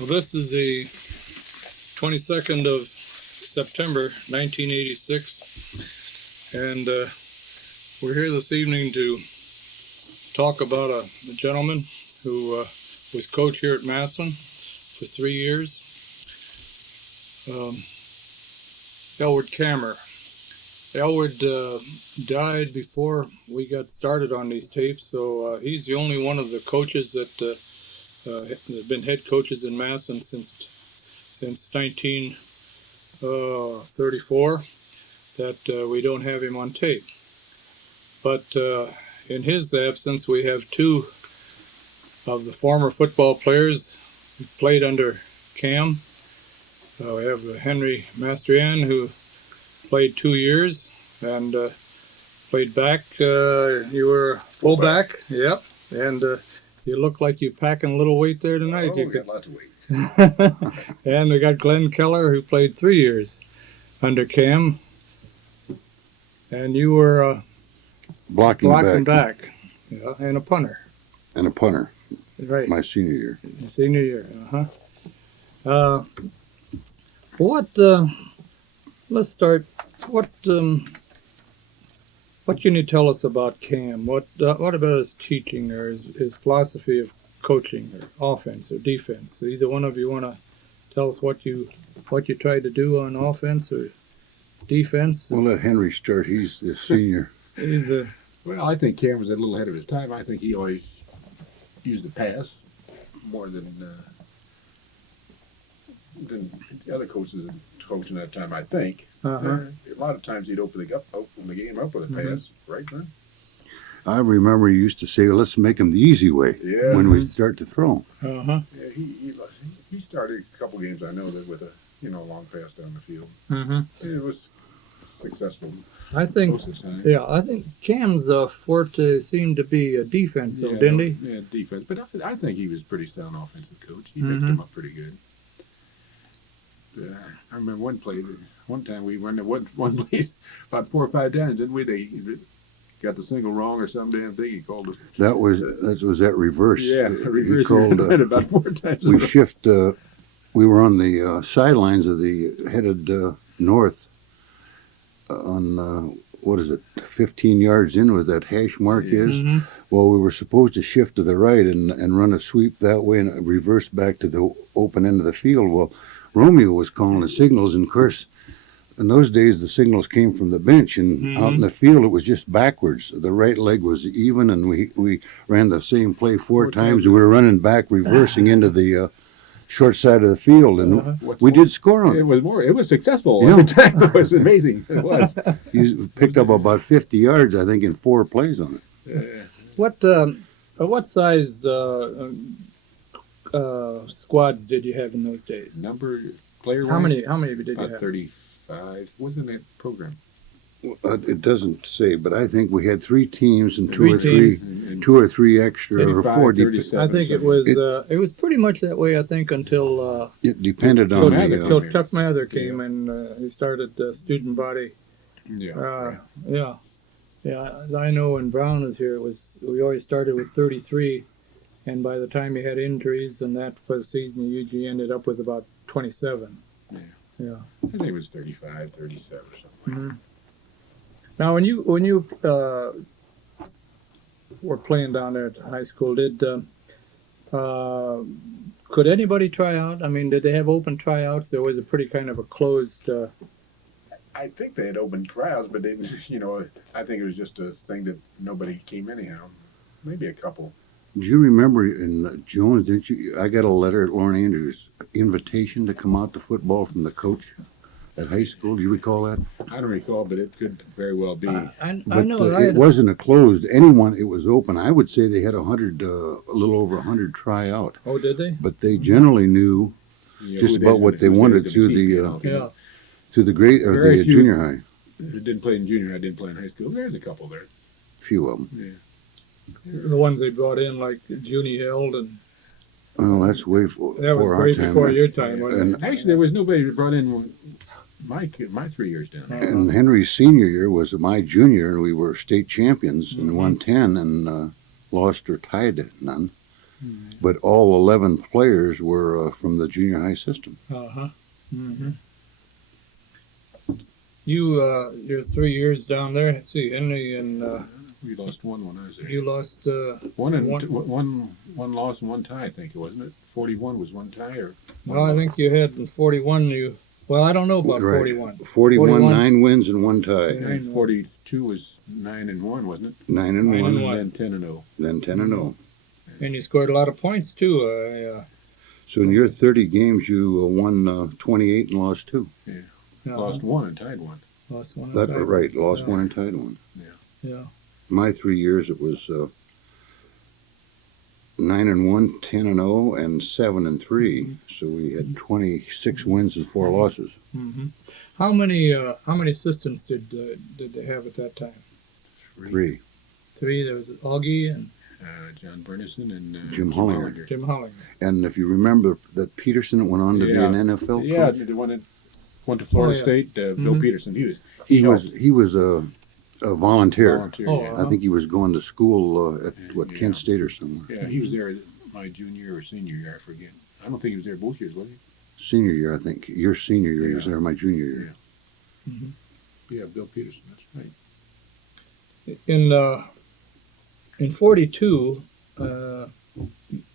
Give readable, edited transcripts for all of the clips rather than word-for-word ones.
Well, this is the 22nd of September, 1986, and we're here this evening to talk about a gentleman who was coach here at Massillon for 3 years, Elwood Kammer. Elwood died before we got started on these tapes, so he's the only one of the coaches that have been head coaches in Massillon since 1934 that we don't have him on tape. But in his absence, we have two of the former football players who played under Cam. We have Henry Mastriann, who played 2 years and played back. You were fullback, yep, and you look like you're packing a little weight there tonight. Oh, we got lots of weight. And we got Glen Keller, who played 3 years under Cam, and you were blocking back. Yeah, and a punter. And a punter. Right. My senior year. Senior year, let's start. What can you tell us about Cam? What about his teaching or his philosophy of coaching or offense or defense? Either one of you want to tell us what you tried to do on offense or defense? We'll let Henry start. He's the senior. Well, I think Cam was a little ahead of his time. I think he always used the pass more than the other coaches coaching at that time, I think. A lot of times he'd open the game up with a pass, right, Glen? I remember he used to say, let's make him the easy way when we start to throw. Yeah, he started a couple games, I know, that with a long pass down the field. It was successful. I think, most of the time. yeah, I think Cam's forte seemed to be a defense, though, didn't he? Yeah, defense. But I think he was a pretty sound offensive coach. He mixed them up pretty good. I remember one time we went to one place about 4 or 5 times, didn't we? They got the single wrong or some damn thing. He called it. That was that reverse. Yeah, reverse. He called, about 4 times. We shift. We were on the sidelines of headed north on 15 yards in where that hash mark is. Well, we were supposed to shift to the right and run a sweep that way and reverse back to the open end of the field. Well, Romeo was calling the signals, and of course, in those days, the signals came from the bench, and out in the field, it was just backwards. The right leg was even, and we ran the same play four times, and we were running back, reversing into the short side of the field, and we did score on it. It was successful every time. It was amazing. It was. You picked up about 50 yards, I think, in 4 plays on it. What size squads did you have in those days? Player How many did you have? About 35. Wasn't that program? It doesn't say, but I think we had 3 teams and two or three extra or 4. I think it was pretty much that way. I think until it depended on until Chuck Mather came and he started the student body. Yeah. I know when Brown was here, we always started with 33, and by the time you had injuries and that for the season, you usually ended up with about 27. Yeah. I think it was 35, 37 or something. Now, when you were playing down there at high school, could anybody try out? I mean, did they have open tryouts? There was a pretty kind of a closed. I think they had open tryouts, but they, I think it was just a thing that nobody came anyhow. Maybe a couple. Do you remember in Jones? Didn't you? I got a letter at Lauren Andrews' invitation to come out to football from the coach at high school. Do you recall that? I don't recall, but it could very well be. I know it wasn't a closed. Anyone, it was open. I would say they had a little over 100 try out. Oh, did they? But they generally knew just about what they wanted through the grade or the junior high. It didn't play in junior high. Didn't play in high school. There's a couple there. Few of them. Yeah. The ones they brought in, like Junie Held and. Oh, that's way that was way before your time, wasn't it? Actually, there was nobody brought in my 3 years down there. And Henry's senior year was my junior, and we were state champions and won 10 and lost or tied none. but all 11 players were from the junior high system. Uh-huh. Mm-hmm. Your 3 years down there, let's see, Henry and We lost one when I was there. you lost One loss and one tie, I think, wasn't it? 41 was one tie, or well, I think you had in 41 well, I don't know about Right. 41. 41, 9 wins and 1 tie. Yeah. and 42 was 9-1, wasn't it? 9 and 9 1, and 1. And then 10-0. then 10 and 0. And you scored a lot of points too. So in your 30 games, you won 28 and lost 2. Lost one and tied one. Lost one. That aside. right, lost Yeah. 1 and tied 1. Yeah. My 3 years, it was 9 and 1, 10 and 0, and 7 and 3. So we had 26 wins and 4 losses. Mm-hmm. How many assistants did they have at that time? 3. 3. There was Augie and John Bernison and Jim Hollinger. Jim Hollinger. And if you remember that Peterson went on to be an NFL Yeah, coach. the one that went to Florida Oh, yeah. State, Bill Mhm. Peterson. He was a volunteer. Volunteer, Oh, yeah. I think he was going to school at Yeah. Kent State or somewhere. Yeah, he was there my junior or senior year, I forget. I don't think he was there both years, was he? Senior year, I think. Your senior year, he was Yeah. there. My junior year. Mm-hmm. Yeah, Bill Peterson, that's right. In 42,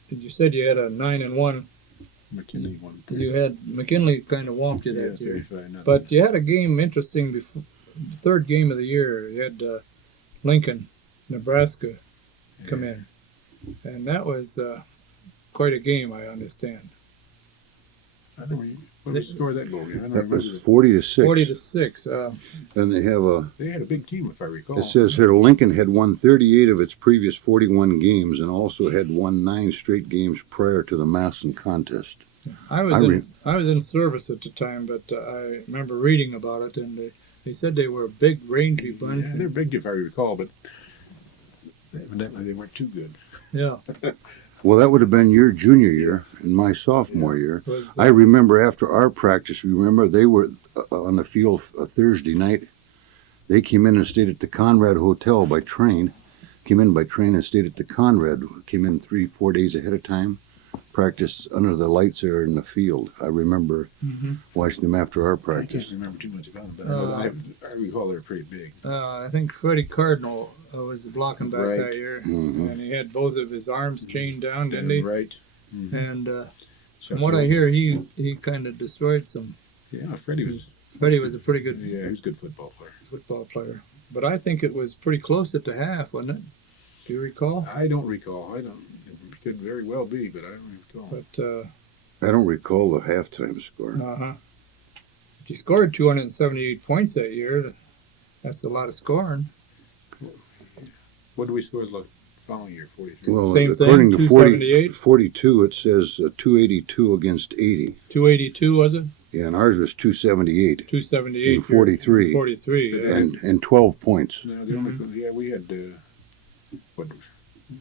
you said you had a 9 and 1. McKinley won. You had McKinley kind of whomped you Yeah, that year. 35-0. But you had a game interesting before the third game of the year. You had Lincoln, Nebraska come in, and that was quite a game. I understand. I don't remember. What did we score that goal again? I don't That remember. was 40 to 6. 40-6. And they have They had a big team, if I recall. it says here, Lincoln had won 38 of its previous 41 games and also had won 9 straight games prior to the Massillon contest. I was in service at the time, but I remember reading about it, and they said they were a big, rangy bunch. Yeah, they're big, if I recall, but evidently they weren't too good. Yeah. Well, that would have been your junior year and my sophomore year. Was, I remember after our practice, remember they were on the field a Thursday night. They came in and stayed at the Conrad Hotel by train. Came in by train and stayed at the Conrad. Came in 3-4 days ahead of time. Practiced under the lights there in the field. I remember watching them after our I practice. can't remember too much about them, but I know that I recall they were pretty big. I think Freddie Cardinal was the blocking back Right. that year, Mhm. and he had both of his arms chained down, didn't he? Right. And from what I hear, he kind of destroyed some. Yeah, Freddie was. Freddie was a pretty good Yeah, he was a good football player. football player, but I think it was pretty close at the half, wasn't it? Do you recall? I don't recall. I don't. It could very well be, but I don't recall. But I don't recall the halftime score. he scored 278 points that year. That's a lot of scoring. What did we score the following year? 43. Well, Same thing, according to 278? 42, it says 282 against 80. 282 was it? Yeah, and ours was 278 278. in 43. 43. Yeah. and 12 points. No, the only we had what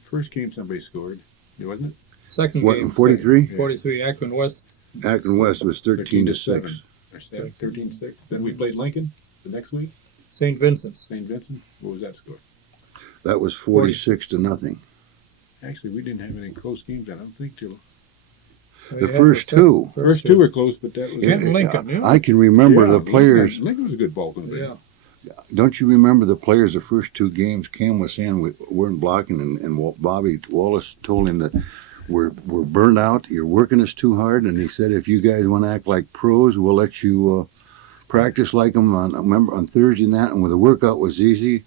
first game somebody scored, wasn't it? Second What, game. in 43? 43. Akron West. Acton West was 13 to 6. 13-6. Then we played Lincoln the next week. St. Vincent's. St. Vincent. What was that score? That was 46 to nothing. Actually, we didn't have any close games. I don't think till The first two. first two were close, but that was Kent Lincoln, yeah. I can remember the players. Lincoln was a good ball club. Yeah. Don't you remember the players the first 2 games? Cam was saying we weren't blocking, and Bobby Wallace told him that we're burned out. You're working us too hard, and he said if you guys want to act like pros, we'll let you practice like them on Thursday night, and when the workout was easy.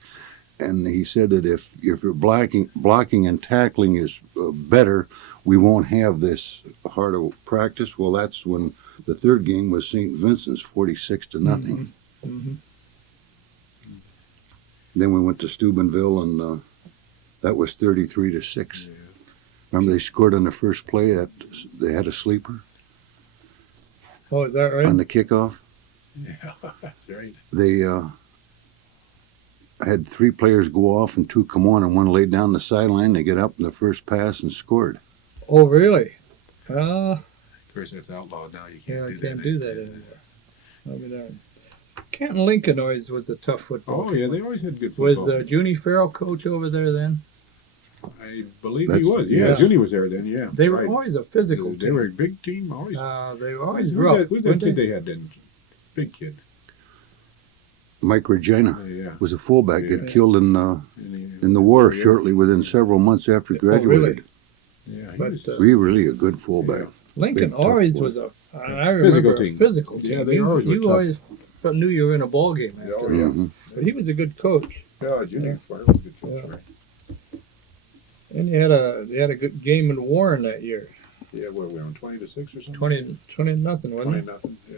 And he said that if you're blocking and tackling is better, we won't have this hard of practice. Well, that's when the third game was St. Vincent's, 46 to nothing. Mm-hmm. Then we went to Steubenville, and that was 33 to 6. Yeah. Remember they scored on the first play. They had a sleeper Oh, is that right? on the kickoff. Yeah, that's right. They had 3 players go off and 2 come on, and 1 laid down the sideline. They get up in the first pass and scored. Oh, really? Of course, that's outlawed now. You can't Yeah, I do can't that. do that anymore. I mean, Canton Lincoln always was a tough football Oh team. yeah, they always had good Was football. Junie Farrell coach over there then? I believe he That's- was. Yeah, yeah. Junie was there then. Yeah, They were right. always a physical They team. were a big team. Always. They were always Who's rough. that, who's that weren't kid they? they had then? Big kid. Mike Regina Yeah. was a fullback. Yeah. Got killed in the war shortly within several months after he graduated. Yeah, he But, was. Really a good fullback. Lincoln Big, tough always boy. was I remember Physical a team. physical team. Yeah, they always were you tough. always knew you were in a ball game after. Oh, that. yeah. Mhm. But he was a good coach. Yeah, Junie was a good coach, Yeah. right? And you had a good game in Warren that year. Yeah, what, we were on 20-6 or something? 20 nothing, wasn't 20 it? nothing. Yeah.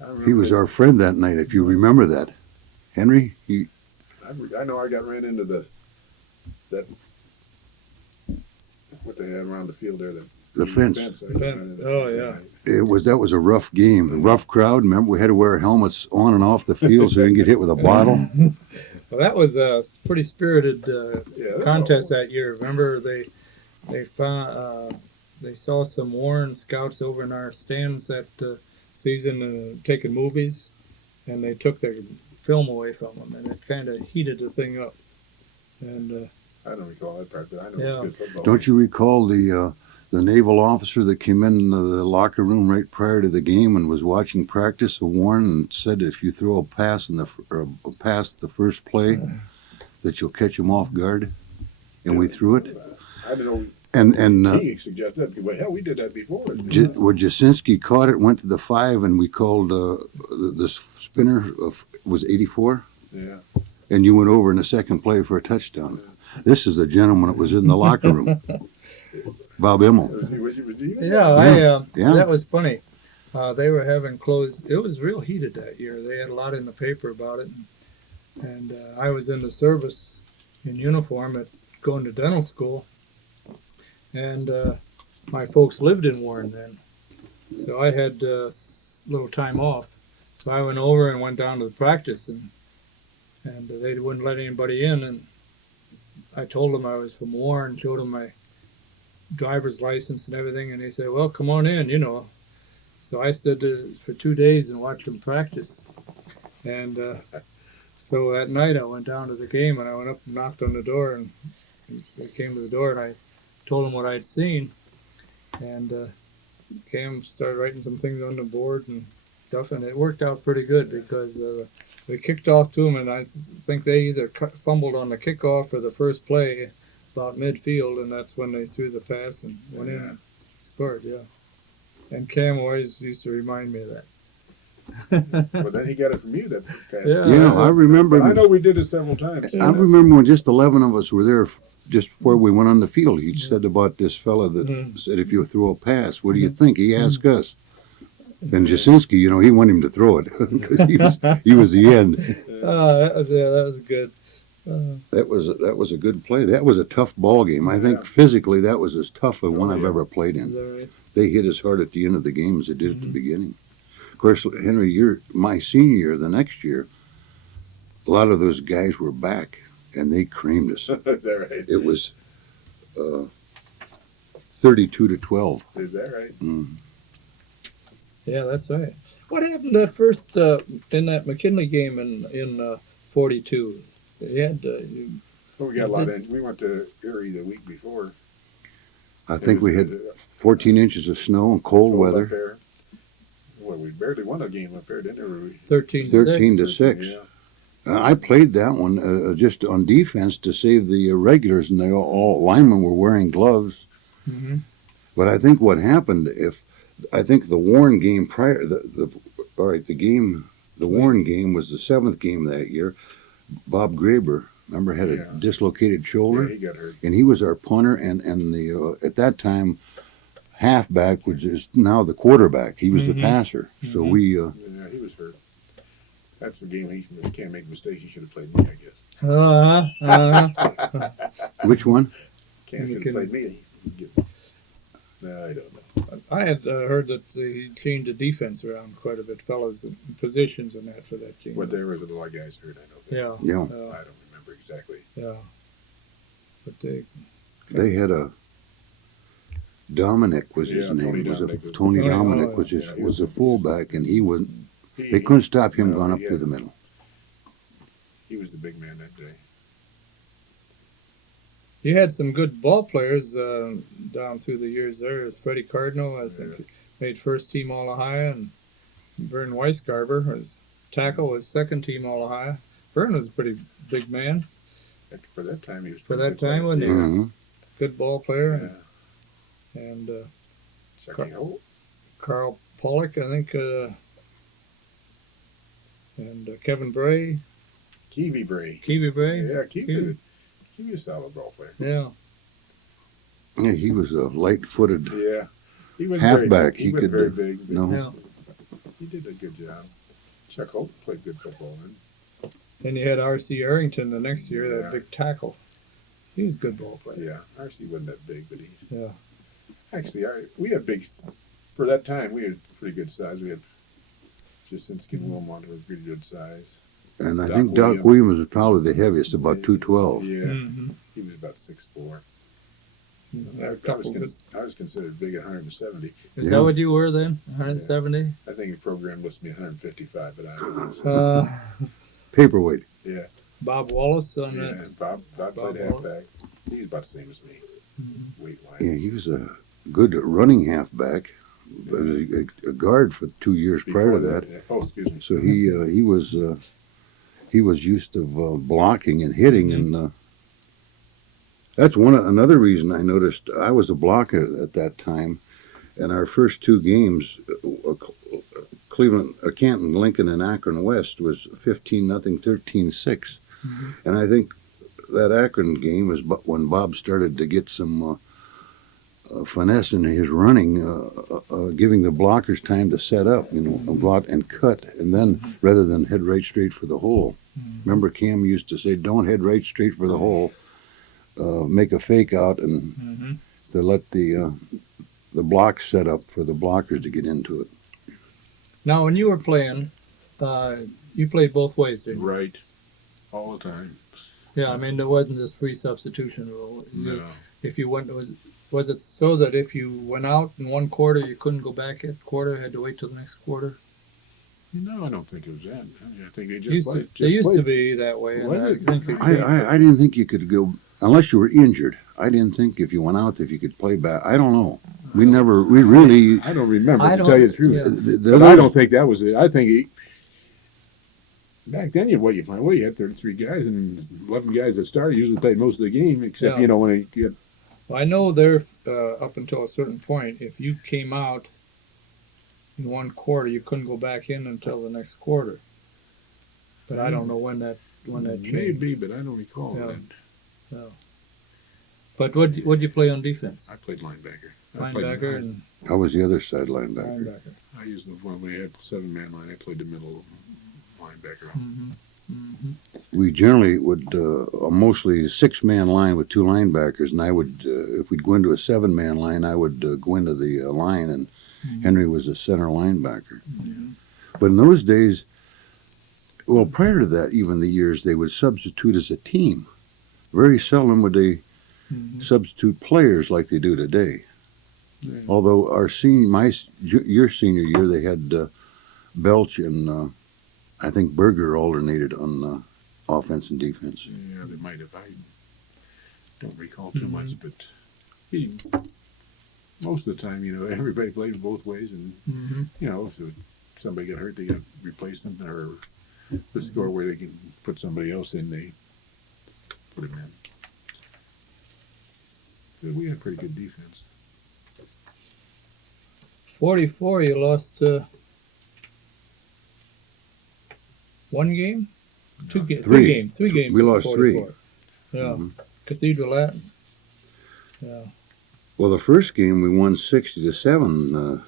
I remember He was that. our friend that night, if you remember that. Henry, I know I got ran into that what they had around the field there. The fence. I ran Fence. into Oh, that yeah. night. that was a rough game, a rough crowd. Remember, we had to wear helmets on and off the field so we didn't get hit with a bottle. Well, that was a pretty spirited Yeah, contest that year. Remember, they found they saw some Warren scouts over in our stands that season taking movies, and they took their film away from them, and it kind of heated the thing up. And I don't recall that part, but I know Yeah. it was good football. Don't you recall the naval officer that came in the locker room right prior to the game and was watching practice of Warren and said if you throw a pass past the first play that you'll catch him off guard, and we threw it. I don't know. And He suggested that. Well, hell, we did that before. Jasinski caught it, went to the 5, and we called the spinner was 84, Yeah. and you went over in the second play for a touchdown. This is the gentleman that was in the locker room, Bob Immel. Was he yeah, Yeah. that was funny. They were having closed. It was real heated that year. They had a lot in the paper about it, and I was in the service in uniform at going to dental school, and my folks lived in Warren then, so I had a little time off. So I went over and went down to the practice, and they wouldn't let anybody in, and I told them I was from Warren, showed them my driver's license and everything, and they said, well, come on in, you know. So I stood for 2 days and watched them practice. And so that night I went down to the game, and I went up and knocked on the door, and they came to the door, and I told them what I'd seen. And Cam started writing some things on the board and stuff, and it worked out pretty good because we kicked off to them, and I think they either fumbled on the kickoff or the first play about midfield, and that's when they threw the pass and went in and scored, yeah. And Cam always used to remind me of that. Well, then he got it from you, that pass. Yeah. Yeah, I remember. But I know we did it several times. I remember when just 11 of us were there just before we went on the field. He said about this fella that said if you throw a pass, what do you think? He asked us. And Jasinski, you know, he wanted him to throw it because he was the end. That was good. That was a good play. That was a tough ball game. I think physically that was as tough a one I've ever played Is in. that right? They hit as hard at the end of the game as they did at the beginning. Of course, Henry, my senior year, the next year, a lot of those guys were back, and they creamed us. Is that right? It was 32-12. Is that right? Yeah, that's right. What happened that first in that McKinley game in 42? They had Well, we got a lot in. We went to Erie the week before. I think we had 14 inches of snow and cold Up weather. there. Well, we barely won a game up there, didn't we? 13-6. 13-6. Yeah. I played that one just on defense to save the regulars, and all linemen were wearing gloves. Mm-hmm. But I think what happened, I think the Warren game prior, the Warren game was the 7th game that year. Bob Graber, remember, had a dislocated shoulder, Yeah, he got hurt. and he was our punter, and the at that time, halfback was just now the quarterback. He was the passer. So we. Yeah, he was hurt. That's the game he can't make mistakes. He should have played me, I guess. Which one? Can't should have played me. No, I don't know. I had heard that he changed the defense around quite a bit, fellas, and positions and that for that team. But there was a lot of guys hurt, I know that. Yeah. Yeah. I don't remember exactly. Yeah. But They had a Dominic was his Yeah, name. Tony Dominic Tony was- Dominic Oh, was a fullback, and he was. He- They couldn't stop him no, going up he to had- the middle. He was the big man that day. You had some good ball players down through the years there. There's Freddie Cardinal, I think, made first team All-Ohio, and Vern Weisgarber, his tackle, was second team All-Ohio. Vern was a pretty big man. For that time, he was For pretty that good time, size. wasn't he? Mm-hmm. Good ball player. Yeah. And Chucky Holt. Carl Pollock, I think, and Kevin Bray, Kiwi Bray. Kiwi Bray. Yeah, Kiwi was a solid ball player. Yeah. Yeah, he was a light-footed Yeah. He was halfback. He wasn't very could big. But no. Yeah. He did a good job. Chuck Holt played good football then. Then you had R.C. Arrington the next year, Yeah. that big tackle. He was a good ball player. Yeah, RC wasn't that big, but he's Yeah. actually we had big for that time. We had pretty good size. We had Jasinski and Wilmot were pretty good size. And I Doc think Doc Williams was probably the heaviest, about 212. Yeah, Mm-hmm. he was about 6'4". Yeah, a couple good. I was considered big at 170. Is Yeah. that what you were then? 170? I think his program listed me 155, but I don't think so. Paperweight. Yeah, Bob Wallace on yeah. that. And Bob played Wallace. halfback. He was about the same as me, weight wise. Yeah, he was a good running halfback. But a guard for 2 years prior to that. Yeah. Oh, excuse me. So he was used to blocking and hitting, and that's another reason I noticed. I was a blocker at that time, and our first two games, Canton, Lincoln, and Akron West was 15-0, 13-6, and I think that Akron game was when Bob started to get some finesse in his running, giving the blockers time to set up, go out and cut, and then rather than head right straight for the hole. Remember, Cam used to say, "Don't head right straight for the hole. Make a fake out and to let the block set up for the blockers to get into it." Now, when you were playing, you played both ways, didn't you? Right, all the time. Yeah, I mean, there wasn't this free substitution rule. No. If you went, was it so that if you went out in one quarter, you couldn't go back at quarter, had to wait till the next quarter? No, I don't think it was that. I think they just played. They used to be that way. And Was I it? think it- I didn't think you could go unless you were injured. I didn't think if you went out if you could play back. I don't know. We really. I don't remember, I to don't- tell you the truth. yeah. But I don't think that was it. I think back then, you playing? Well, you had 33 guys, and 11 guys that started usually played most of the game, except, Yeah. when they get... I know there, up until a certain point, if you came out in one quarter, you couldn't go back in until the next quarter. But I don't know when that changed. Maybe, but I don't recall Yeah. that. But what'd you play on defense? I played linebacker. Linebacker and I was the other side linebacker. linebacker. I used when we had 7-man line, I played the middle linebacker. We generally would mostly 6-man line with 2 linebackers, and I would if we'd go into a 7-man line, I would go into the line, and Henry was a center linebacker. But in those days, well, prior to that, even the years, they would substitute as a team. Very seldom would they substitute players like they do today. Yeah. Although your senior year, they had Belch and I think Berger alternated on offense and defense. Yeah, they might have. I don't recall too much, but most of the time, everybody plays both ways, and if somebody got hurt, they got replacement, or the score where they can put somebody else in, they put him in. But we had pretty good defense. 44, you lost one game? Two games. Three. Three games. We in lost 44. 3. Yeah. Cathedral Latin. Yeah. Well, the first game we won 60-7,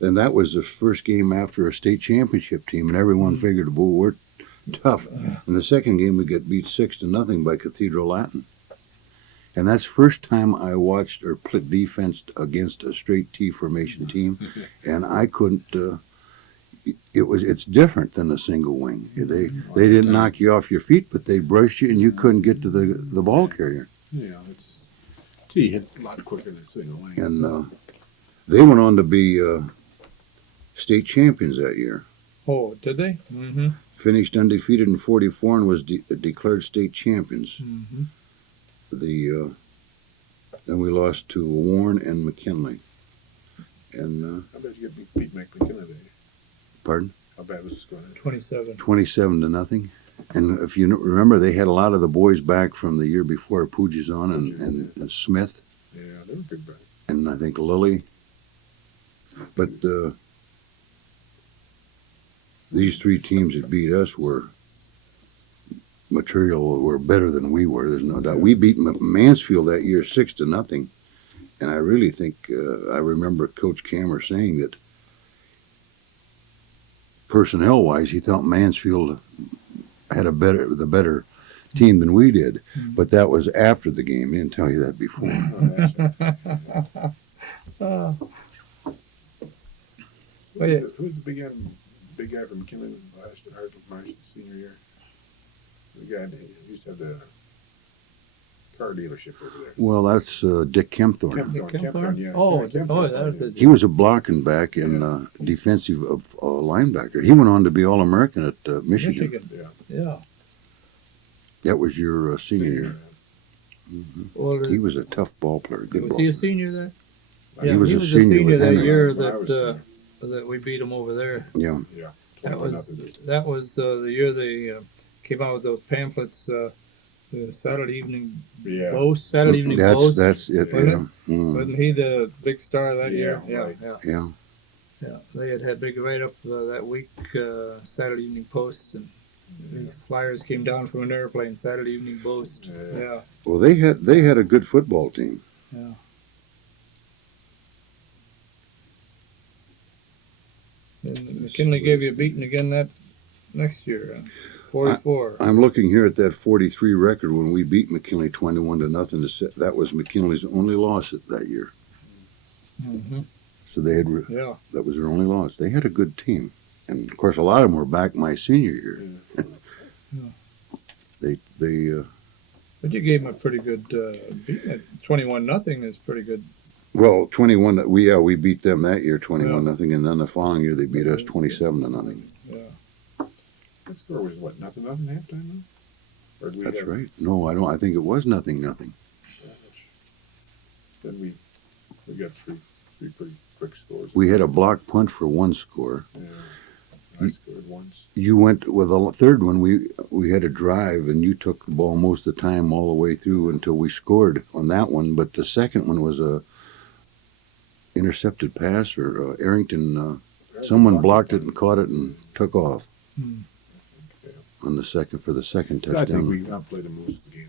and that was the first game after a state championship team, and everyone figured, "Well, we're tough." And the second game we got beat 6-0 by Cathedral Latin, and that's the first time I watched or played defense against a straight T formation team, and I couldn't. It's different than a single wing. They didn't knock you off your feet, but they brushed you, and you couldn't get to the ball carrier. Yeah, T hit a lot quicker than single wing. And they went on to be state champions that year. Oh, did they? Finished undefeated in 44 and was declared state champions. then we lost to Warren and McKinley. And How about you get beat McKinley today? pardon, How bad was the score? 27. 27-0. And if you remember, they had a lot of the boys back from the year before, Pujazon and Smith, Yeah, they were good, bro. and I think Lilly. But these three teams that beat us were better than we were. There's no doubt. We beat Mansfield that year 6-0, and I really think I remember Coach Kammer saying that personnel-wise, he thought Mansfield had the better team than we did. But that was after the game. He didn't tell you that before. Oh, yeah. Who's the big guy from McKinley my senior year? The guy who used to have the car dealership over there. Well, that's Dick Kempthorne. Kempthorne, yeah. Oh, Yeah, that was Kempthorne, it. He was a blocking back and defensive linebacker. He went on to be All-American at Michigan. Yeah. That was your senior year. Well, He was a tough ball player. Good was ball he a player. senior then? He was a senior with that Henry. year When I was that we beat him over there. Yeah. Yeah. That 21 was nothing. the year they came out with those pamphlets, the Saturday Evening Yeah. Boast, Saturday Evening Boast. That's it. Wasn't Yeah. Wasn't he the big star that Yeah, year? right. Yeah. Yeah. They had big write-up that week, Saturday Evening Post, and these flyers came down from an airplane, Saturday Evening Post. Yeah. Well, they had a good football team. Yeah. And McKinley gave you a beating again that next year, 44. I'm looking here at that 43 record when we beat McKinley 21-0. That was McKinley's only loss that year. Mm-hmm. So they had Yeah. that was their only loss. They had a good team, and of course a lot of them were back my senior year. They But you gave him a pretty good beating. At 21-0 is pretty good. well 21. We beat them that year 21-0, and then the following year they beat us 27-0. Yeah. That score was what, nothing halftime then? Or did we That's have, right. No, I don't. I think it was 0-0. Then we got three pretty quick scores. We had a block punt for one score. Yeah. I scored once. You went with the third one. We had a drive, and you took the ball most of the time, all the way through until we scored on that one. But the second one was a intercepted pass, or Arrington. Someone blocked it and caught it and took off on the second for the second I think touchdown. we outplayed them most of the game.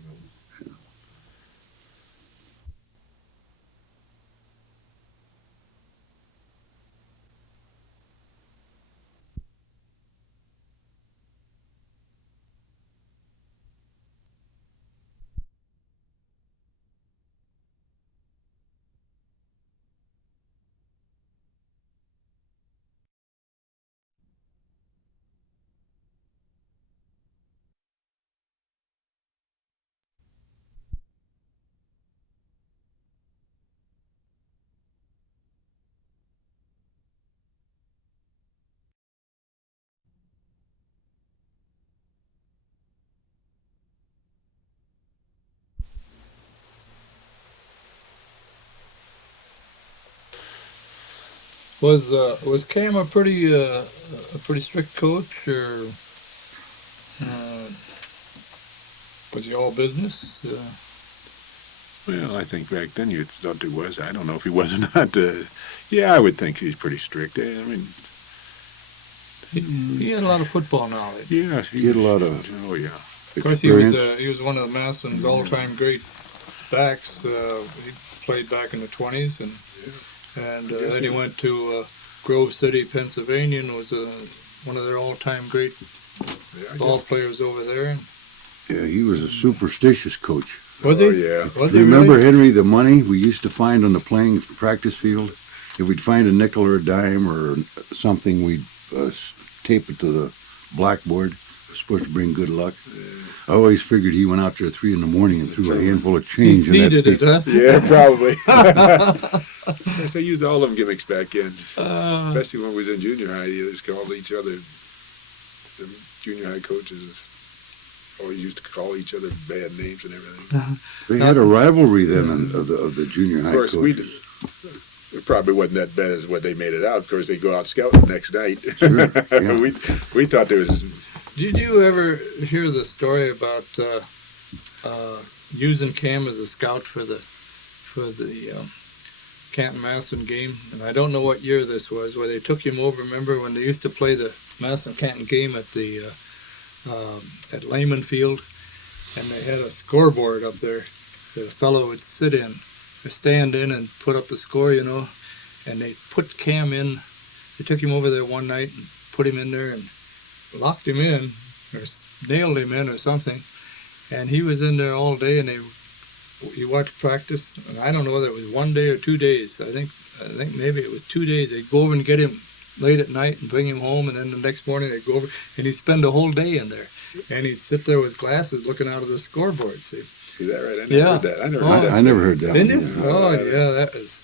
Was Cam a pretty strict coach, or was he all business? Well, I think back then you thought it was. I don't know if he was or not. Yeah, I would think he's pretty strict. I mean, He had a lot of football knowledge. yeah, He had a lot of Oh yeah. Of course, he was one of the Massillon's all-time great backs. He played back in the 20s, and then he went to Grove City, Pennsylvania, and was one of their all-time great ball players over there. Yeah, he was a superstitious coach. Was he? Yeah. Was Do he you remember, really? Henry, the money we used to find on the playing practice field? If we'd find a nickel or a dime or something, we'd tape it to the blackboard. It was supposed to bring good luck. I always figured he went out there at 3 a.m. and threw a handful of He change in that seeded it, field. huh? Yeah, probably. Yes, they used all of them gimmicks back in, especially when we was in junior high. They just called each other, the junior high coaches, always used to call each other bad names and everything. They had a rivalry then of the junior high Of course, coaches. it probably wasn't that bad as what they made it out. Of course, they go out scouting the next night. Sure, yeah. we thought there was. Did you ever hear the story about using Cam as a scout for the Canton Massillon game? And I don't know what year this was, where they took him over. Remember when they used to play the Massillon Canton game at the at Lehman Field, and they had a scoreboard up there that a fellow would sit in or stand in and put up the score, you know. And they put Cam in. They took him over there one night and put him in there and locked him in or nailed him in or something. And he was in there all day, and he watched practice. And I don't know whether it was 1 day or 2 days. I think maybe it was 2 days. They'd go over and get him late at night and bring him home, and then the next morning they'd go over and he'd spend the whole day in there. And he'd sit there with glasses looking out of the scoreboard. See? Is that right? I never heard that. I never heard that. Didn't one. you? Oh, yeah, that was.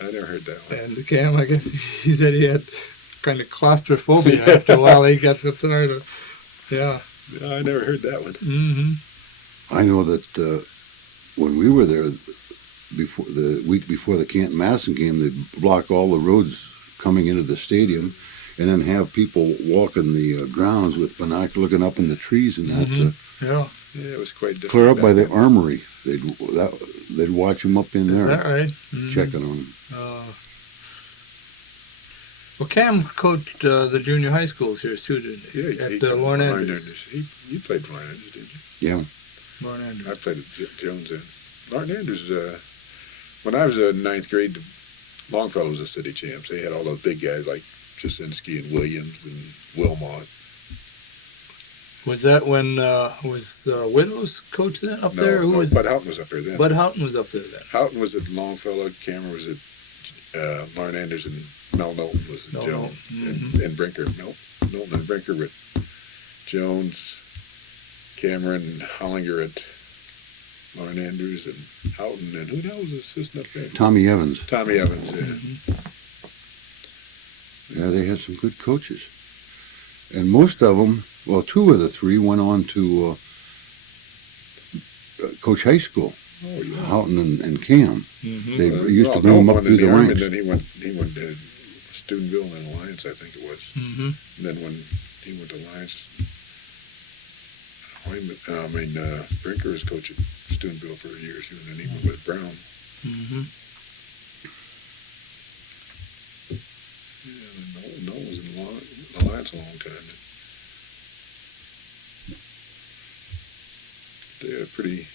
I never heard that one. And Cam, I guess he said he had kind of claustrophobia after a while. He got so tired of. Yeah. No, I never heard that one. Mm-hmm. I know that when we were there, before the week before the Canton Massillon game, they'd block all the roads coming into the stadium, and then have people walking the grounds with binoculars looking up in the trees and that. Yeah. Yeah, it was quite different. Clear up by the armory, they'd watch him up in Is there, that right? Mhm. checking on him. Well, Cam coached the junior high schools here too, didn't he? Yeah, At Lorne Andrews. He played for Lorne Andrews, didn't you? Yeah. Lorne Andrews. I played at Jones then. Lorne Andrews, when I was in ninth grade, Longfellow was the city champs. They had all those big guys like Jasinski and Williams and Wilmot. Was that when was Widows coach then up there? Who was? Bud Houghton was up there then. Bud Houghton was up there then. Houghton was at Longfellow. Kammer was at Lorne Andrews, and Mel Knowlton was at Mel Jones. Knowlton. And Brinker. Knowlton and Brinker with Jones, Cameron, Hollinger at Lorne Andrews, and Houghton. And who now was the assistant up there? Tommy Evans. Tommy Evans, yeah. Yeah, they had some good coaches. And most of them, well, two of the three went on to coach high school. Oh, yeah. Houghton and Cam. Mm-hmm. They used to bring him up through the Army, ranks. and then he went to Steubenville and then Alliance, I think it was. Mm-hmm. And then when he went to Alliance, Brinker was coaching Steubenville for years, and then he went with Brown. Mm-hmm. Yeah, and Nolan was in Alliance a long time. They had a pretty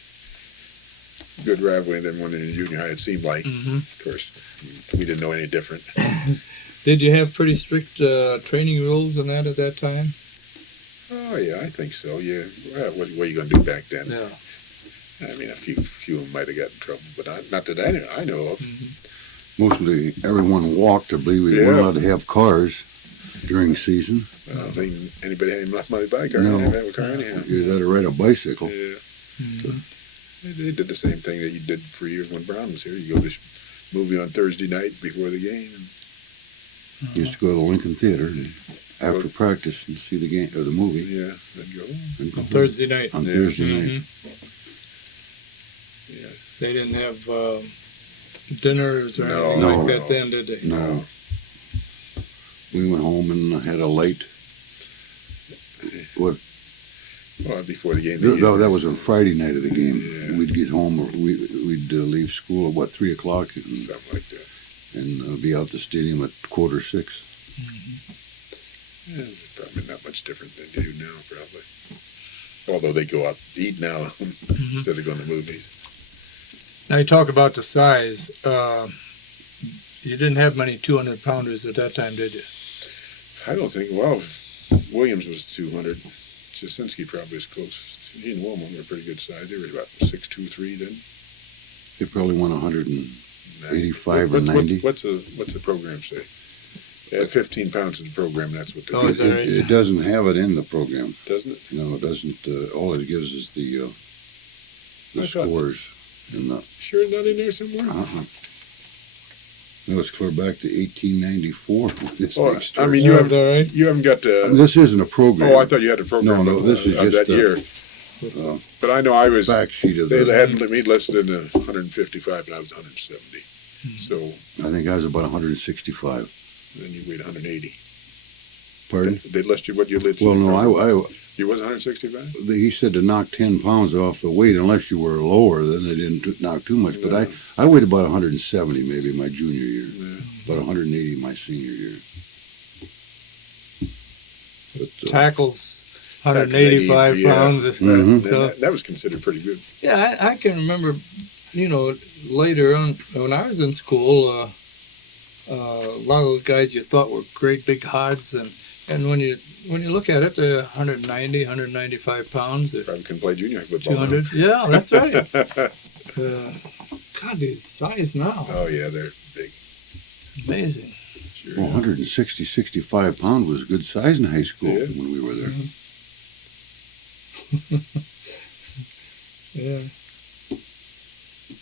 good rivalry than one in the junior high, it seemed like. Mm-hmm. Of course, we didn't know any different. Did you have pretty strict training rules and that at that time? Oh, yeah, I think so, yeah. Well, what are you going to do back then? Yeah. I mean, a few of them might have got in trouble, but not that I know of. Mm-hmm. Mostly everyone walked. I believe we weren't allowed to have cars during season. I don't think anybody had enough money to buy a car. No. They didn't have a car anyhow. You had to ride a bicycle. Yeah. Mm-hmm. They did the same thing that you did for years when Brown was here. You go to movie on Thursday night before the game. You used to go to the Lincoln Theater after practice and see the game or the movie. Yeah, then go. And go home Thursday night. on Yeah. Thursday Mhm. night. Yeah. They didn't have dinners or No. anything No. like that then, did they? No. We went home and had a light. What? Well, before the game. No, that was on Friday night of the game. Yeah. We'd get home, or we'd leave school at 3 o'clock and Something like that. be out the stadium at 5:45. Yeah, probably not much different than you do now, probably. Although they go out to eat now instead of going to movies. Now you talk about the size. You didn't have many 200-pounders at that time, did you? I don't think. Well, Williams was 200. Jasinski probably was close. He and Wilmot were pretty good size. They were about 6'2", 3" then. They probably won 185 or 90. What's the program say? Add 15 pounds to the program. That's what they Oh, is that right? It doesn't have it in the program. doesn't it? No, it doesn't. All it gives is the I thought- scores. And Sure, it's not in there somewhere. that was clear back to 1894 when this Oh, thing I started. mean, You have that right? you haven't got the. This isn't a program. Oh, I thought you had a program. No, this is of just that year. But I know I was. Fact sheet of They the. had me listed in the 155, and I was 170. So I think I was about 165. then you weighed 180. Pardon? They list you what you listed. Well, no, You was 165. he said to knock 10 pounds off the weight, unless you were lower, then they didn't knock too much. But No. I weighed about 170 maybe my junior year, Yeah. about 180 my senior year. But, Tackles, 185 yeah. pounds. Mhm. So, That was considered pretty good. yeah, I can remember, later on when I was in school, a lot of those guys you thought were great big hods, and when you look at it, they're 190, 195 pounds. Probably couldn't play junior football. 200. Yeah, that's right. God, the size now. Oh yeah, they're big. It's amazing. Sure. well, 160, 65 pound was good size in high school Yeah. when we were there. Yeah.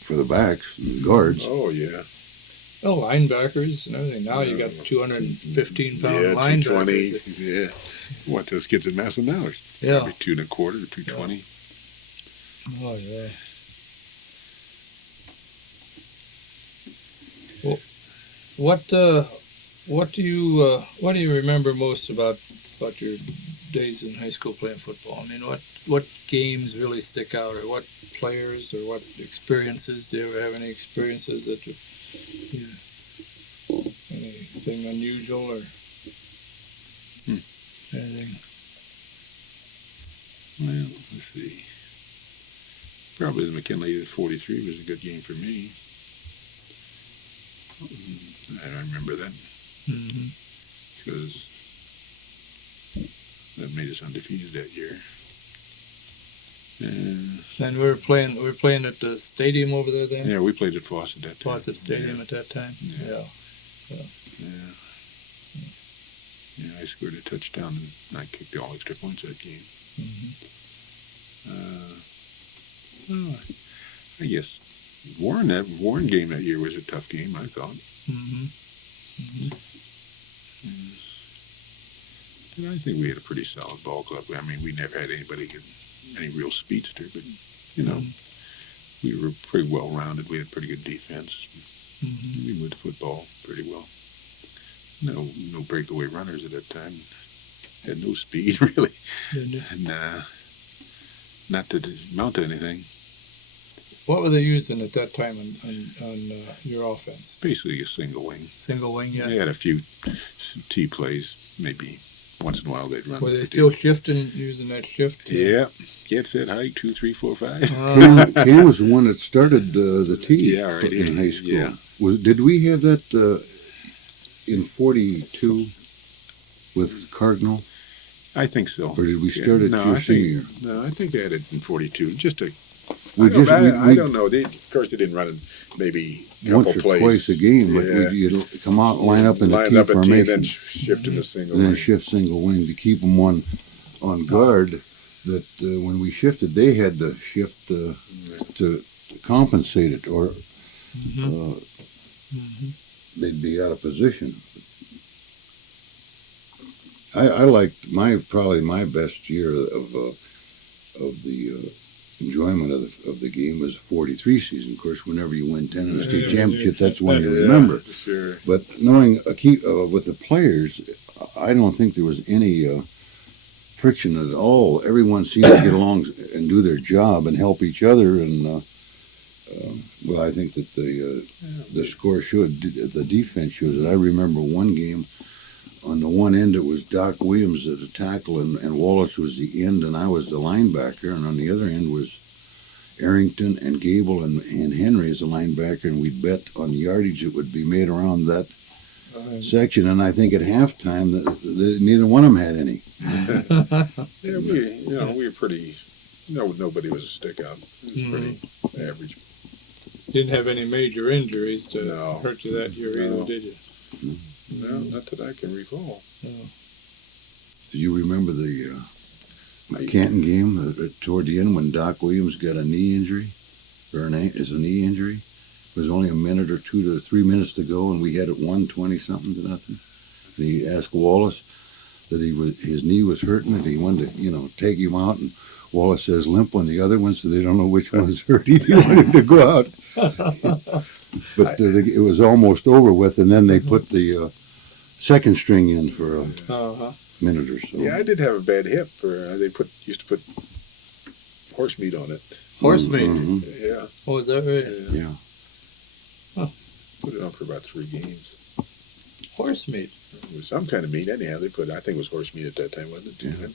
For the backs and guards. Oh yeah. Oh, linebackers and everything. Now you got 215-pound Yeah, 220. linebackers. Yeah. What those kids at Massillon now? Yeah. Probably 2 1/4, 220. Oh yeah. Well, what do you remember most about your days in high school playing football? I mean, what games really stick out, or what players, or what experiences? Do you ever have any experiences that anything unusual or anything? Well, let's see. Probably the McKinley 43 was a good game for me. I remember that Mm-hmm. because that made us undefeated that year. And we were playing at the stadium over there then. Yeah, we played at Fawcett that time. Fawcett Stadium at that time. Yeah. Yeah. Yeah, I scored a touchdown and I kicked all extra points that game. Well, I guess Warren game that year was a tough game, I thought. And I think we had a pretty solid ball club. I mean, we never had any real speedster, but we were pretty well rounded. We had pretty good defense. We moved the football pretty well. No breakaway runners at that time. Had no speed really. Nah, not to mount to anything. What were they using at that time on your offense? Basically a single wing. Single wing, yeah. They had a few T plays, maybe once in a while they'd run. Were they still shifting, using that shift? Yeah, get set height 2, 3, 4, 5. Cam was the one that started the T Yeah, right, in high school. yeah. Did we have that in 42 with Cardinal? I think so. Or did we start it your senior year? No, I think they had it in 42. Just a. We I don't know. Of course, they didn't run it maybe a couple once or plays. twice a game, but Yeah. you'd come out, line up in the Line T up at T, formation, and then shift into single. and then wing. shift single wing to keep them on guard. That when we shifted, they had to shift to compensate it, or they'd be out of position. I liked probably my best year of the enjoyment of the game was 43 season. Of course, whenever you win 10 in the state championship, that's one you remember. Sure. But knowing with the players, I don't think there was any friction at all. Everyone seemed to get along and do their job and help each other. And well, I think that the score showed, the defense shows it. I remember one game. On the one end, it was Doc Williams at the tackle, and Wallace was the end, and I was the linebacker. And on the other end was Arrington and Gable and Henry as a linebacker, and we'd bet on the yardage that would be made around that section. And I think at halftime, that neither one of them had any. Yeah, we were pretty. Nobody was a stick up. It was pretty average. Didn't have any major injuries to No. hurt you that year No. either, did you? No, not that I can recall. Do you remember the Canton game toward the end when Doc Williams got a knee injury, or a knee injury? It was only a minute or 2 to 3 minutes to go, and we had it 120 something to nothing. And he asked Wallace, that his knee was hurting and he wanted to, take him out. And Wallace says limp on the other one, so they don't know which one's hurt. He didn't want him to go out. But it was almost over with, and then they put the second string in for a minute or so. Yeah, I did have a bad hip. They used to put horse meat on it. Horse meat? Mm-hmm. Yeah. Oh, is that right? Yeah. Put it on for about 3 games. Horse meat? It was some kind of meat anyhow. I think it was horse meat at that time, wasn't it? Yeah.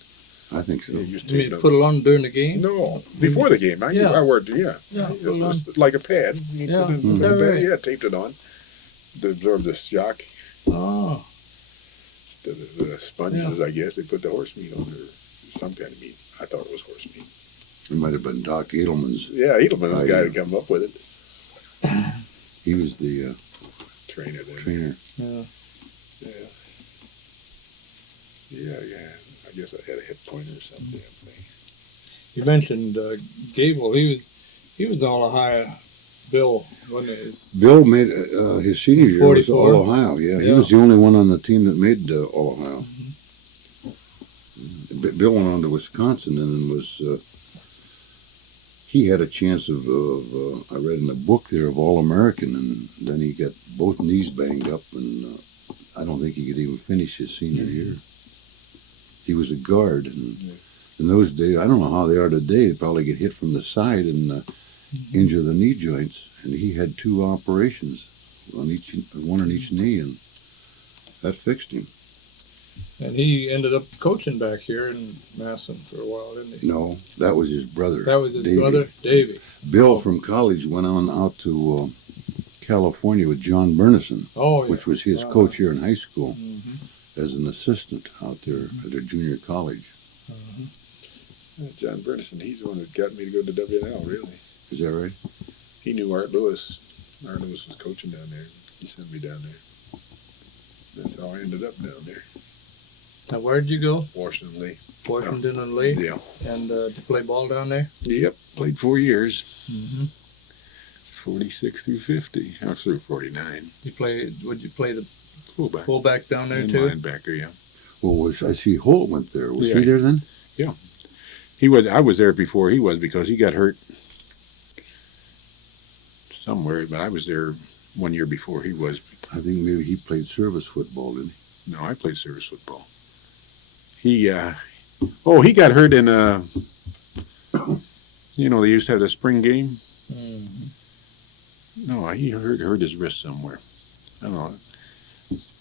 I think so. You mean put it on during the game? No, before the game. I worked, Yeah, it was like a pad. You Yeah, put it is in that the bed. right? Yeah, taped it on to absorb the shock. Oh. The sponges, I guess. They put the horse meat on there. Some kind of meat. I thought it was horse meat. It might have been Doc Edelman's. Yeah, Edelman was the guy that come up with it. He was the Trainer then. trainer. Yeah. Yeah. I guess I had a hip pointer or some damn thing. You mentioned Gable. He was all Ohio. Bill, wasn't he? Bill made his senior year was 44. All Ohio. Yeah, he Yeah. was the only one on the team that made All Ohio. Bill went on to Wisconsin and then was. He had a chance of I read in a book there of All American, and then he got both knees banged up, and I don't think he could even finish his senior year. He was a guard, and in those days, I don't know how they are today. They probably get hit from the side and injure the knee joints. And he had 2 operations, one on each knee, and that fixed him. And he ended up coaching back here in Massillon for a while, didn't he? No, that was his brother. That was his Davey. brother, Davey. Bill from college went on out to California with John Bernison, Oh, yeah. which was his coach here in high school, Mm-hmm. as an assistant out there at a junior college. John Bernison, he's the one that got me to go to WNL, really. Is that right? He knew Art Lewis. Art Lewis was coaching down there. He sent me down there. That's how I ended up down there. Now, where'd you go? Washington Lee. Washington and Lee? Yeah. And to play ball down there? Yep. Played 4 years. Mm-hmm. 46 through 50. I was through 49. Would you play the Fullback. fullback down there And too? linebacker, yeah. Well, I see Holt went there. Was Yeah. he there then? I was there before he was because he got hurt somewhere, but I was there 1 year before he was. I think maybe he played service football, didn't he? No, I played service football. He got hurt in they used to have the spring game. Mm-hmm. No, he hurt his wrist somewhere. I don't know.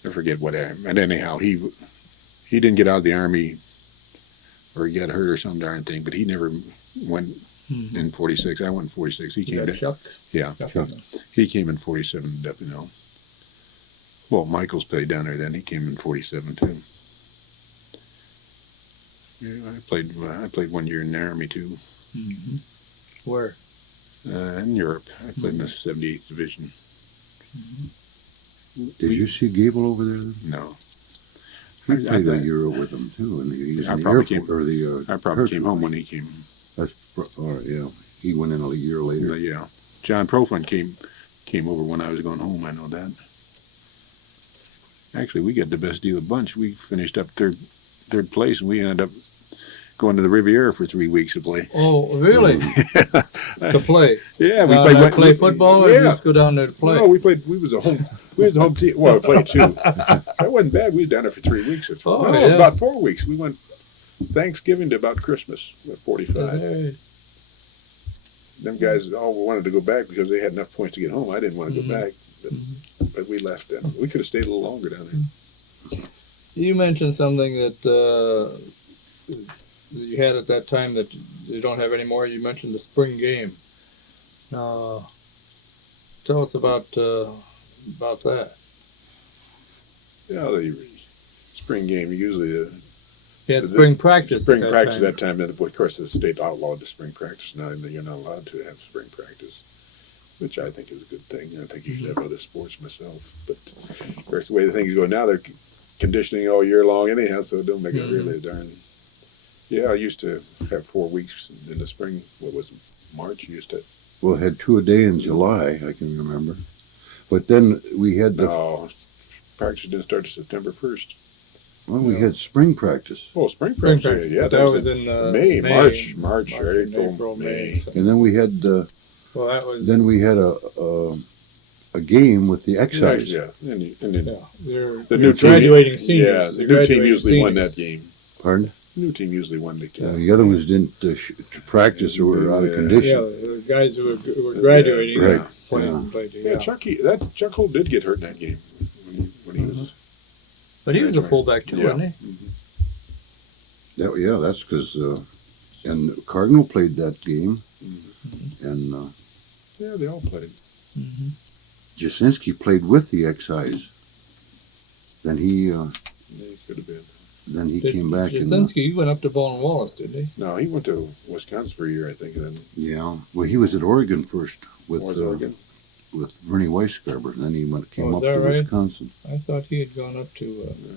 I forget what. And anyhow, he didn't get out of the Army, or he got hurt or some darn thing. But he never went in 46. I went in 46. He came. Chuck? Yeah, Chuck. he came in 47. Well, Michaels played down there then. He came in 47 too. Yeah, I played 1 year in the Army too. Mm-hmm. Where? In Europe. I played in the 78th Division. Did you see Gable over there then? No. He played a Euro with him too, and he was I in the probably Air came- Force, or the. I probably Hertz came home Fleet. when he came. All right, yeah. He went in a year later. Yeah. John Profund came over when I was going home. I know that. Actually, we got the best deal of the bunch. We finished up third place, and we ended up going to the Riviera for 3 weeks to play. Oh, really? To play? Yeah, we Play football, or Yeah. just go down there to play? No, we played. We was a home team. Well, we played too. That wasn't bad. We was down there for 3 weeks. About 4 weeks. We went Thanksgiving to about Christmas. 45. Hey. Them guys all wanted to go back because they had enough points to get home. I didn't want to go back, but we left then. We could have stayed a little longer down there. You mentioned something that you had at that time that you don't have anymore. You mentioned the spring game. Tell us about that. Yeah, the spring game usually. You had spring practice. Spring at that practice time. at that time. And of course, the state outlawed the spring practice. Now you're not allowed to have spring practice, which I think is a good thing. I think you should have other sports myself. But of course, the way the things go now, they're conditioning all year long anyhow, so it don't make it really a darn. Yeah, I used to have 4 weeks in the spring. What was it, March? You used to. Well, had 2 a day in July, I can remember. But then we had the. No, practice didn't start to September 1st. Well, we had spring practice, Oh, spring Spring practice. practice, Yeah, but that was in May, March, and April, May. so- and then we had Well, that was a game with the excise. Yeah, and then They're the new graduating team, seniors. yeah, the new team usually won that seniors. game. Pardon? The new team usually won the game. The other ones didn't practice or were out of Yeah. condition. Yeah, the guys who were graduating Right. played, Yeah. played Yeah, Chuck Holt did get hurt in that game when he was. But he was a Graduating. fullback too, Yeah. wasn't he? That's because and Cardinal played that game, and Yeah, they all played. Jasinski played with the excise. Then he Yeah, he could have been. came back and Jasinski, he went up to Baldwin Wallace, didn't he? No, he went to Wisconsin for a year, I think, and then well, he was at Oregon first with was Oregon. with Vernie Weisgarber, and then he came Oh, up is to that right? Wisconsin. I thought he had gone up to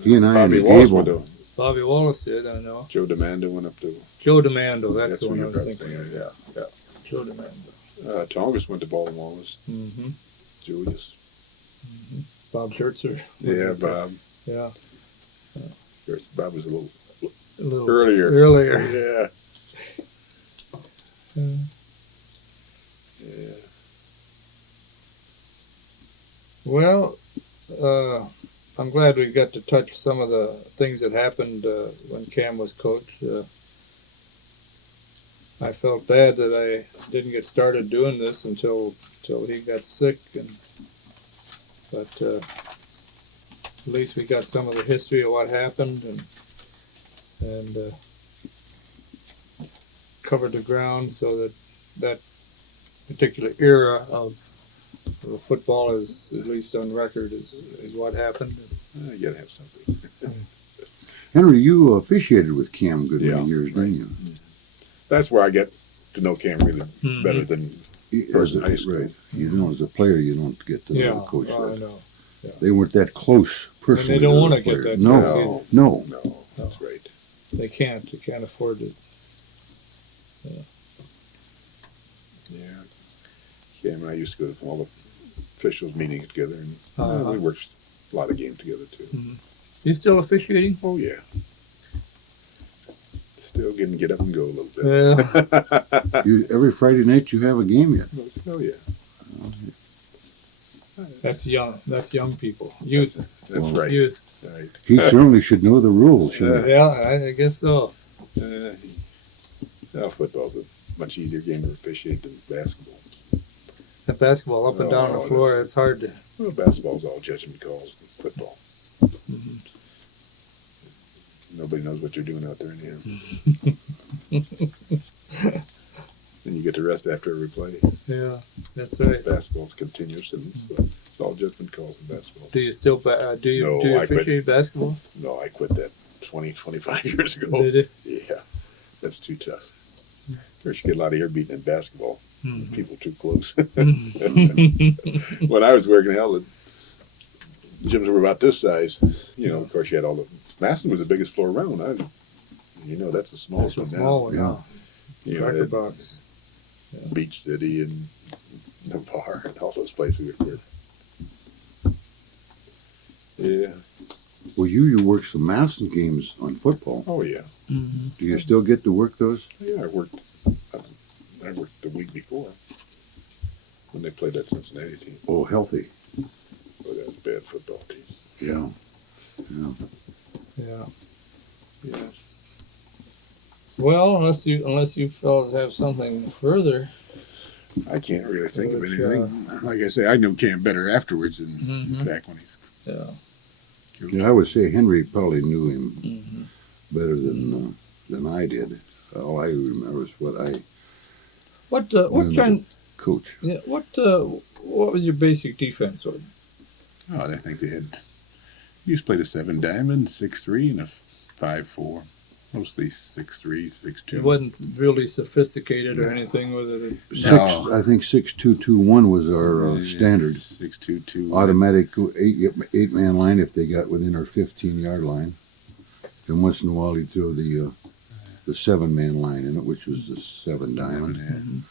He and I Bobby and Wallace Gable. went to. Bobby Wallace did, I know. Joe Demando went up to. Joe Demando, that's the who one I you're was probably thinking of. Yeah. Joe Demando. Tongass went to Baldwin Wallace. Mm-hmm. Julius. Bob Schertzer. Yeah, Bob. Yeah. Of course, Bob was a little A little earlier. earlier. Yeah. Uh, Yeah. Well, I'm glad we got to touch some of the things that happened when Cam was coach. I felt bad that I didn't get started doing this until he got sick, but at least we got some of the history of what happened and covered the ground so that particular era of football is at least on record is what happened. You gotta have something. Henry, you officiated with Cam good Yeah, many years, didn't you? That's where I get to know Cam really better than As a, high school. right. You know, as a player, you don't get to know Yeah, the coach. I that know. they weren't that close personally. don't to the wanna get player. that No, close no. No, that's right. They can't afford it. Yeah. Cam and I used to go to all the officials meetings together, and we worked a lot of games together too. You still officiating? Oh yeah. Still getting to get up and go a little bit. Yeah. Every Friday night you have a game yet. Oh yeah. That's young. That's young people. Youth. That's right. Youth. Right. He certainly should know the rules, shouldn't he? Yeah, I guess so. Football's a much easier game to officiate than basketball. The basketball up and down the Oh, floor, that's- it's hard to. Well, basketball's all judgment calls. Football. Nobody knows what you're doing out there anyhow. Then you get the rest after every play. Yeah, that's right. Basketball's continuous, and it's all judgment calls in basketball. Do you still do you No, do you I quit. officiate basketball? No, I quit that 25 years ago. Did you? Yeah, that's too tough. First, you get a lot of ear beating in basketball. People too close. When I was working out, the gyms were about this size. You know, of course, you had all the. Massillon was the biggest floor around. That's the smallest That's a one small now. one. Yeah. Now. You know, Cracker that box. Beach City and Navarre and all those places were. Yeah. Well, you worked some Massillon games on football. Oh yeah. Do you still get to work those? Yeah, I worked the week before when they played that Cincinnati team. Oh, healthy. Well, that was a bad football team. Yeah. Yeah. Yeah. Well, unless you fellas have something further. I can't really think of But, anything. Like I say, I know Cam better afterwards than back when he's. Yeah. Yeah, I would say Henry probably knew him better than I did. All I remember is what I What was kind? coach. Yeah. What was your basic defense? Oh, I think they had. He used to play the 7 diamond, 6'3", and a 5'4". Mostly 6'3", 6'2". It wasn't really sophisticated or anything with it. I think 6-2-2-1 was our standard. 6'2", Automatic eight-man line if they got within our 15-yard line. And once in a while he'd throw the the 7-man line in it, which was the 7 diamond.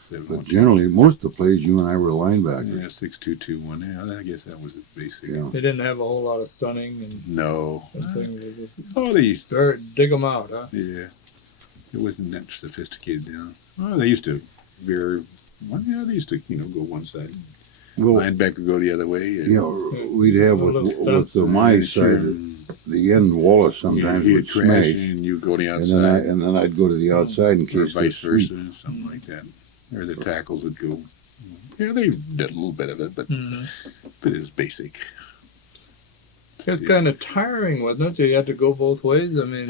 Seven, But generally, most of the plays, you and I were linebackers. yeah, 6-2-2-1. Yeah, I guess that was the basic. Yeah. They didn't have a whole lot of stunning and No. things. They just Oh, they used dig them out, huh? yeah. It wasn't that sophisticated now. Oh, they used to veer. Well, yeah, they used to go one side, Well, linebacker go the other way. And, you know, we'd have A little with stunts. the my sure, side, the end Wallace sometimes he'd would crash smash, and you go the and outside, then I'd go to the outside in or case vice they sweep. versa, something like that. Or the tackles would go. Yeah, they did a little bit of it, but it is basic. It was kind of tiring, wasn't it? You had to go both ways. I mean,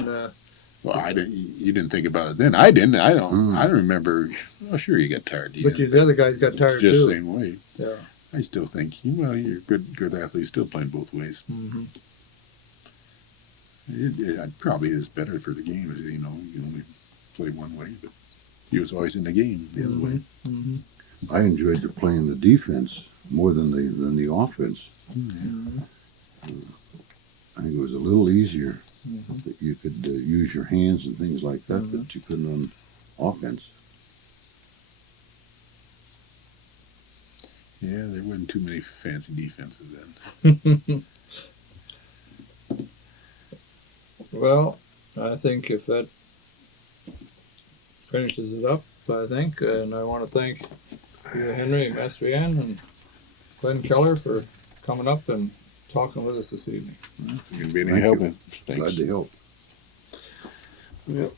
Well, I didn't. You didn't think about it then. I didn't. I don't. I don't remember. Well, sure, you got tired. but the other guys got tired it's just too. the same way. Yeah. I still think, well, you're a good athlete, still playing both ways. Mm-hmm. It probably is better for the game, as you only play one way, but he was always in the game the other way. Mm-hmm. I enjoyed playing the defense more than the offense. Mm-hmm. I think it was a little easier Mm-hmm. that you could use your hands and things like that that you couldn't on offense. Yeah, there wasn't too many fancy defenses then. Well, I think if that finishes it up, and I want to thank you, Henry, Mastriann, and Glen Keller for coming up and talking with us this evening. If you can be any Thank help, you. thanks. Glad to help. Yep.